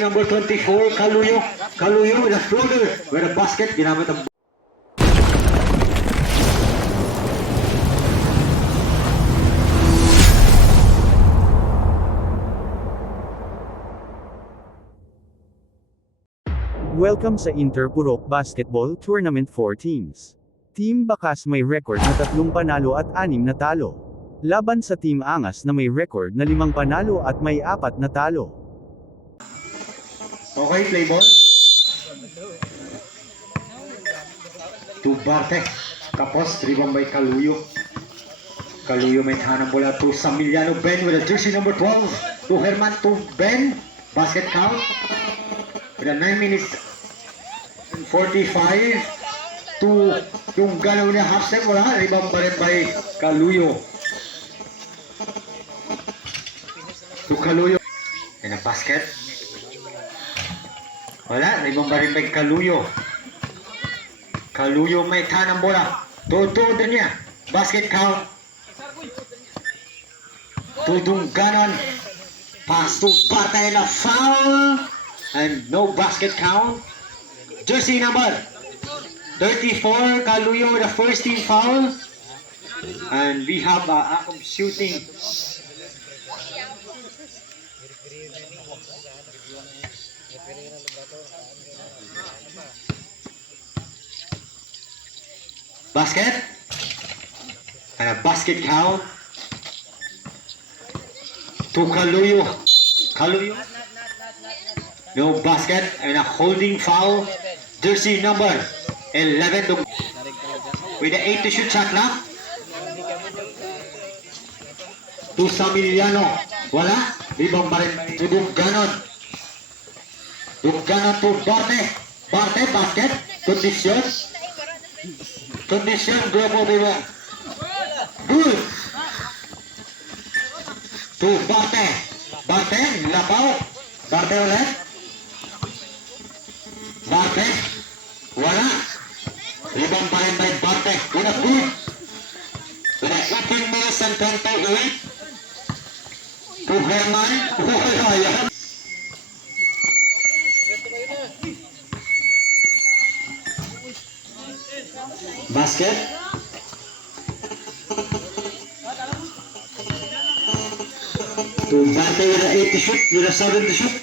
number 24, Kaluyo. Kaluyo with a floater, with basket, ginamit ang Welcome sa Interpurok Basketball Tournament 4 teams. Team Bakas may record na tatlong panalo at anim na talo. Laban sa Team Angas na may record na limang panalo at may apat na talo. Okay, play ball. To Barte. Tapos, rebound by Kaluyo. Kaluyo may tahanang bola to Samiliano Ben with a jersey number 12. To Herman to Ben. Basket count. With a 9 minutes and 45 to yung galaw niya half step wala. Rebound pa rin by Kaluyo. To Kaluyo. And a basket. Wala, rin by Kaluyo. Kaluyo may tanang bola. Todo din niya. Basket count. Tudong ganon. Pass to Bartay na foul. And no basket count. Jersey number 34, Kaluyo the first team foul. And we have uh, Akom shooting. Basket. A basket count. To Kaluyo. Kaluyo. No basket and a holding foul. Jersey number 11 to with the 8 to shoot shot clock. To Samiliano. Wala. Rebound pa rin. To Dugganon. Dugganon to Barte. Barte, basket. Condition. Condition, Globo Biwa. Good. To Barte. Barte, lapaw. Barte ulit. Barte. Wala. Rebound pa rin by Barte. With a good. With a 18 minutes and 28. To Herman. Wala yan. Basket. To Barte with a 8 to shoot. With a 7 to shoot.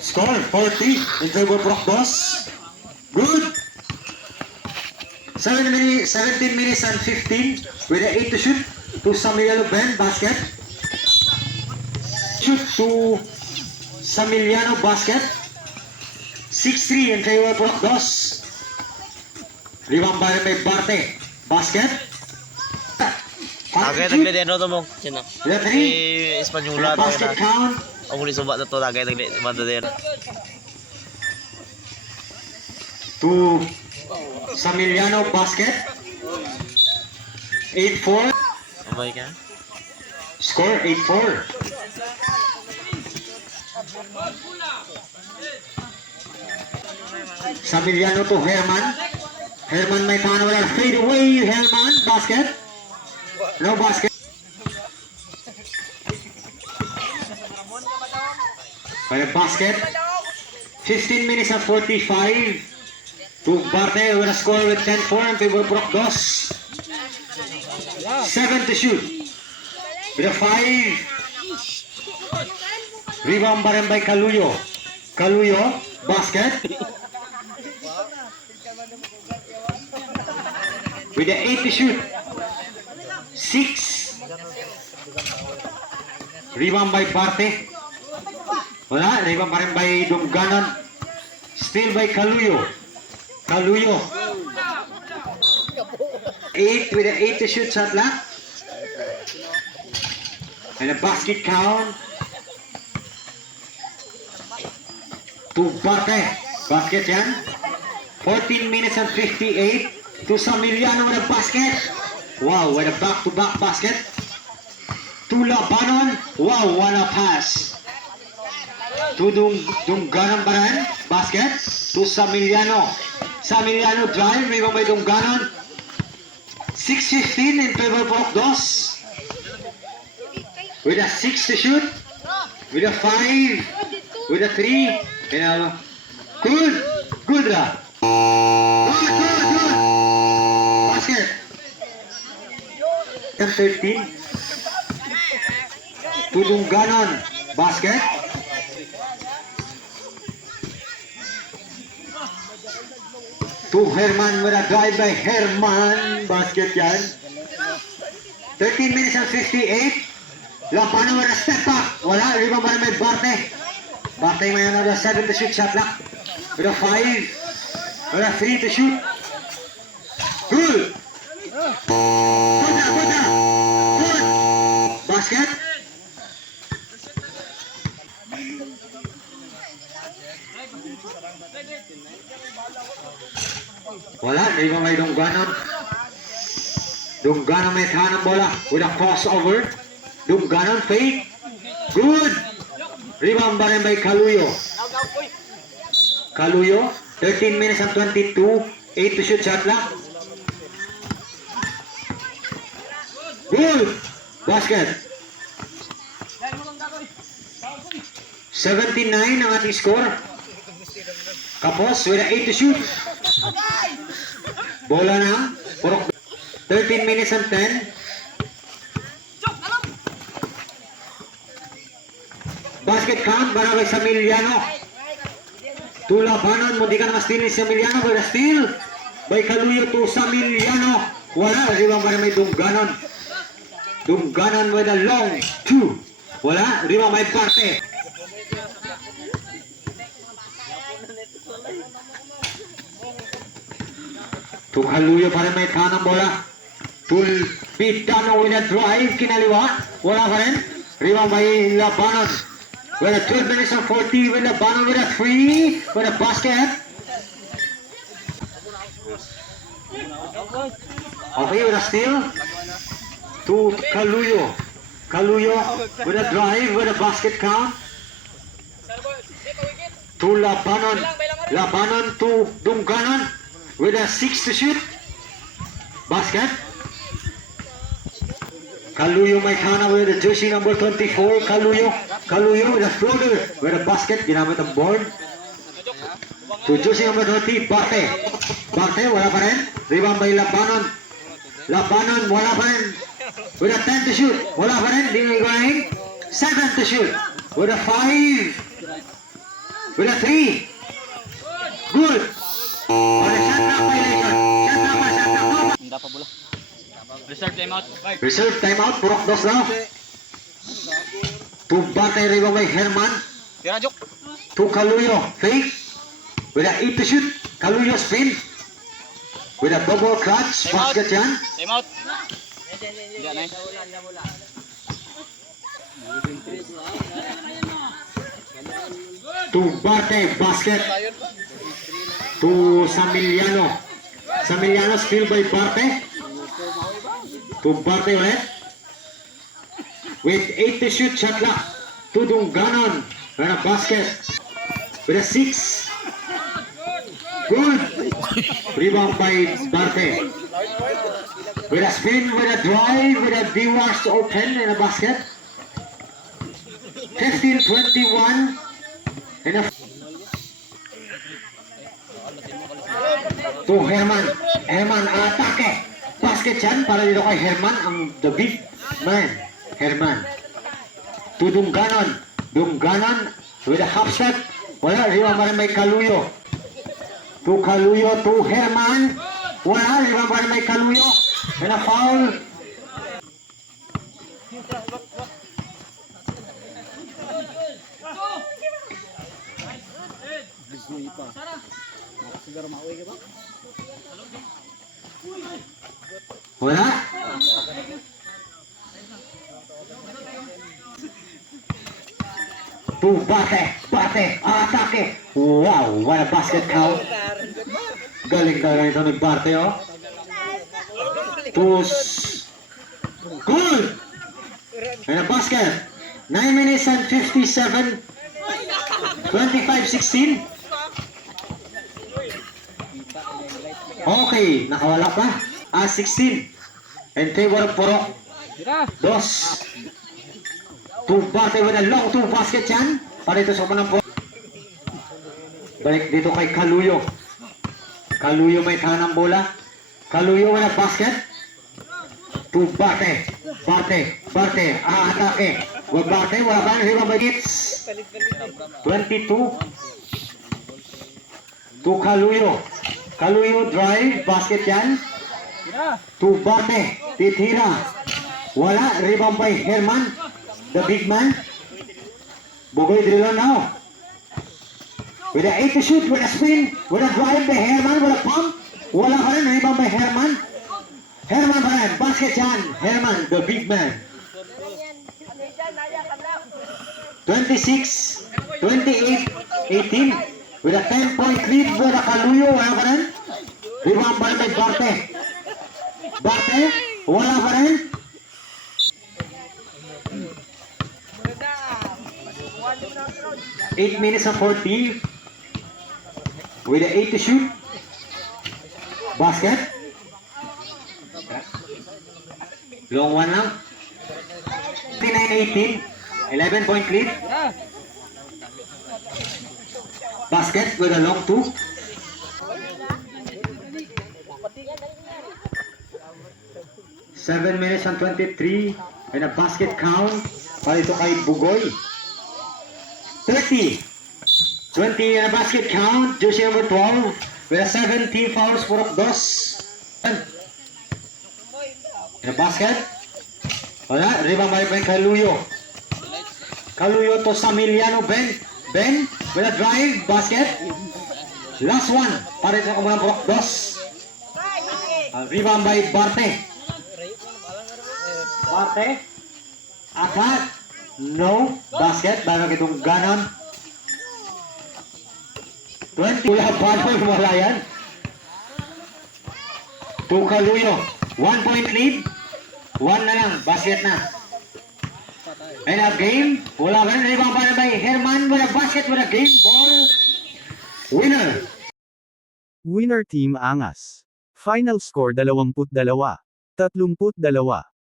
Score 40 in favor of Boss. Good. 7 minutes, 17 minutes and 15 with an 8 to shoot to Samiliano Ben basket. Shoot to Samiliano basket. 6-3 in favor of Brock Boss. Rebound by by Barte. Basket. Tagay tagli din ano mo. Sino? Si Espanyula to na. Ang muli suba na to tagay tagli banda din. to Samiliano basket. 8-4. Abay ka. Score 8-4. Samiliano to Herman. Herman may wala. Fade away Herman. Basket. No basket. By basket. 15 minutes and 45. To Barte a score with 10-4 in favor Brock Dos. 7 to shoot. With a 5. Rebound by Kaluyo. Kaluyo, basket. With the 8 to shoot. 6. Rebound by Barte. Wala, rebound pa rin by Dumganon. Still by Kaluyo. Kaluyo. eight with an eight to shoot shot clock. And a basket count. To Barte. Basket yan. 14 minutes and 58. To Samiliano with a basket. Wow, with a back-to-back basket. To Labanon. Wow, what a pass. To Dung Dungganon Baran. Basket. To Samiliano. Samiliano drive. Rebound by Dungganon. 6-15 in favor of Dos. With a 6 to shoot. With a 5. With a 3. And a good. Good. Good, good, 13. Tudong ganon. Basket. To Herman with a drive by Herman. Basket yan. 13 minutes and 58. Lampano with a step back. Wala. Rebound ba may Barte. Barte may another 7 to shoot shot clock. With a 5. With a 3 to shoot. Good Basket. Wala, may Dungganon. Dungganon may kanang bola with a crossover. Dungganon fake. Good. Rebound ba rin by Kaluyo? Kaluyo, 13 minutes and 22. 8 to shoot shot lang. Good. Basket. 79 ang ating score. Kapos with a 8 to shoot. Bola na. Purok 13 minutes and 10. Basket count para kay Samiliano. Tulabanan mo di ka ma-steal ni Samiliano a steal by Kaluyo to Samiliano. Wala, rebound para may Dungganon. Dungganon with a long two. Wala, rebound may parte. To Kaluyo para may kanang bola. Tul Pitano with a drive kinaliwa. Wala pa rin. Rebound by Labanon. With a 12 minutes and 40 with Labanon with a 3 with a basket. Okay, with a steal. To Kaluyo. Kaluyo with a drive with a basket count. To Labanon. Labanon to Dungganon with a 6 to shoot. Basket. Kaluyo may kana with the jersey number 24. Kaluyo. Kaluyo with a floater with a basket. Ginamit ang board. To jersey number 20. Barte. Barte, wala pa rin. Rebound by Labanon. Labanon, wala pa rin. With a 10 to shoot. Wala pa rin. Di na igahin. 7 to shoot. With a 5. With a 3. Good. Pa bula. Reserve timeout. Reserve timeout, purok dos na. Tumbar kay by Herman. Tira, Jok. To Kaluyo, fake. With a 8 to shoot. Kaluyo spin. With a double clutch. Basket yan. Timeout. Hindi na eh. To Barte, basket. To Samiliano. Samiliano steal by Barte. To Barte ulit. With 8 to shoot, shot clock. To Dungganon. And a basket. With a 6. Good. Rebound by Barte. With a spin, with a drive, with a D-wash open in a basket. 15-21. And a to Herman. Herman, atake. Basket yan para dito kay Herman, ang the big man. Herman. To Dungganon. Dungganon with a half step. Wala, rima pa may Kaluyo. To Kaluyo, to Herman. Wala, rima pa may Kaluyo. And a foul. Wala? Tu bate, bate, atake. Wow, what a basket count. Galing talaga ito ng oh. Tus. Good! And a basket. 9 minutes and 57. 25-16. Okay, nakawala pa. Ah, 16. Favor of Purok. Dos. Two bate with a long two basket yan. Para ito sa unang Purok. Balik dito kay Kaluyo. Kaluyo may tanang bola. Kaluyo with a basket. Two bate. Bate. Bate. Ah, atake. Wag bate. Wala pa. Hiba by hits. 22. To Kaluyo. Kaluyo drive. Basket yan. To Bate. Titira. Wala. Rebound by Herman. The big man. Bugoy driller now. With a 8 to shoot, with a spin, with a drive by Herman, with a pump. Wala pa rin, Herman. Herman pa rin, basket. Herman, the big man. 26, 28, 18. With a 10 point lead, with a Kaluyo, wala pa by Barte. Barte, wala pa rin. Eight minutes and 40. With a 8 to shoot. Basket. Long one lang. 29-18. 11 point lead. Basket with a long two. Seven minutes and 23. And a basket count. Para ito kay Bugoy. 30. 20 and a basket count. Jersey number 12. With a 17 fouls for Dos. And a basket. Wala. Rebound by Ben Kaluyo. Kaluyo to Samiliano Ben. Ben with a drive. Basket. Last one. Para sa kumunang Brock Dos. Uh, rebound by Barte. Barte. Attack. No. Basket. Bago itong ganon. 20. Wala pa wala yan. To Kaluyo. One point lead. One na lang. Basket na. And a game. Wala pa rin. Rebound pa na by Herman with basket with a game ball. Winner. Winner Team Angas. Final score 22. 32.